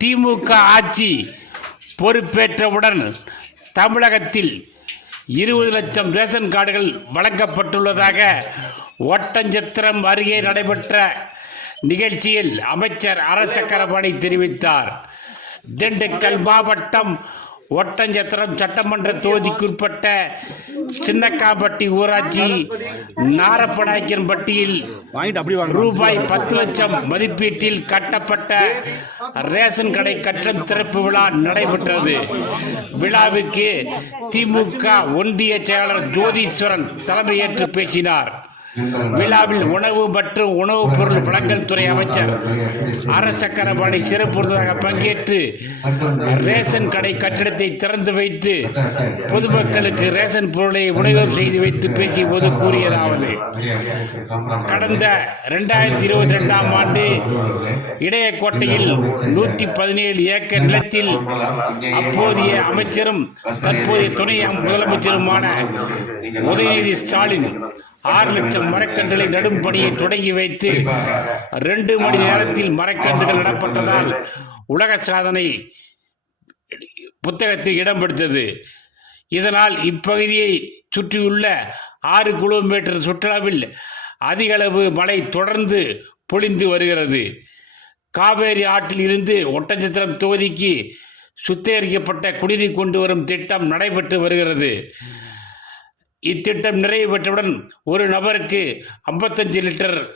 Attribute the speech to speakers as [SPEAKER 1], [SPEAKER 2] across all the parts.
[SPEAKER 1] திமுக ஆட்சி பொறுப்பேற்றவுடன் தமிழகத்தில் இருபது லட்சம் ரேஷன் கார்டுகள் வழங்கப்பட்டுள்ளதாக ஒட்டஞ்சத்திரம் அருகே நடைபெற்ற நிகழ்ச்சியில் அமைச்சர் அரசக்கரபாணி தெரிவித்தார். திண்டுக்கல் மாவட்டம் ஒட்டஞ்சத்திரம் சட்டமன்ற தொகுதிக்குட்பட்ட சின்னக்காம்பட்டி ஊராட்சி நாரப்பநாயக்கன்பட்டியில் ரூபாய் பத்து லட்சம் மதிப்பீட்டில் கட்டப்பட்ட ரேஷன் கடை கட்டண திறப்பு விழா நடைபெற்றது. விழாவுக்கு திமுக ஒன்றிய செயலாளர் ஜோதீஸ்வரன் தலைமையேற்று பேசினார். விழாவில் உணவு மற்றும் உணவுப் பொருள் வழங்கல் துறை அமைச்சர் அரசக்கரபாணி சிறப்பு விருந்தினராக பங்கேற்று ரேஷன் கடை கட்டிடத்தை திறந்து வைத்து பொதுமக்களுக்கு ரேஷன் பொருளை விநியோகம் செய்து வைத்து பேசிய போது கூறியதாவது கடந்த ரெண்டாயிரத்தி இருபத்தி ரெண்டாம் ஆண்டு இடையக்கோட்டையில் நூற்றி பதினேழு ஏக்கர் நிலத்தில் அப்போதைய அமைச்சரும் தற்போதைய துணை முதலமைச்சருமான உதயநிதி ஸ்டாலின் ஆறு லட்சம் மரக்கன்றுகளை நடும் பணியை தொடங்கி வைத்து ரெண்டு மணி நேரத்தில் மரக்கன்றுகள் நடப்பட்டதால் உலக சாதனை புத்தகத்தில் இடம் பிடித்தது இதனால் இப்பகுதியை சுற்றியுள்ள ஆறு கிலோமீட்டர் சுற்றுலாவில் அதிகளவு மழை தொடர்ந்து பொழிந்து வருகிறது. காவேரி ஆற்றில் இருந்து ஒட்டச்சத்திரம் தொகுதிக்கு சுத்திகரிக்கப்பட்ட குடிநீர் கொண்டு வரும் திட்டம் நடைபெற்று வருகிறது. இத்திட்டம் நிறைவு பெற்றவுடன் ஒரு நபருக்கு 55 லிட்டர்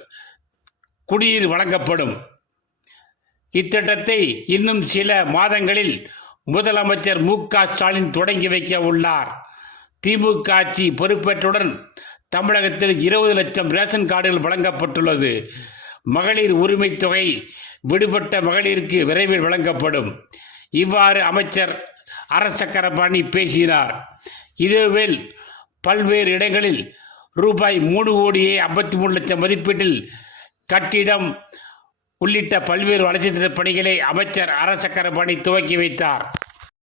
[SPEAKER 1] குடிநீர் வழங்கப்படும். இத்திட்டத்தை இன்னும் சில மாதங்களில் முதலமைச்சர் மு க ஸ்டாலின் தொடங்கி வைக்க உள்ளார். திமுக ஆட்சி பொறுப்பேற்றவுடன் தமிழகத்தில் இருபது லட்சம் ரேஷன் கார்டுகள் வழங்கப்பட்டுள்ளது. மகளிர் உரிமைத் தொகை விடுபட்ட மகளிருக்கு விரைவில் வழங்கப்படும். இவ்வாறு அமைச்சர் அரசக்கரபாணி பேசினார். இதேவேள் பல்வேறு இடங்களில் ரூபாய் மூணு கோடியே ஐம்பத்தி மூணு லட்சம் மதிப்பீட்டில் கட்டிடம் உள்ளிட்ட பல்வேறு வளர்ச்சித் பணிகளை அமைச்சர் அரசக்கரபாணி துவக்கி வைத்தார்.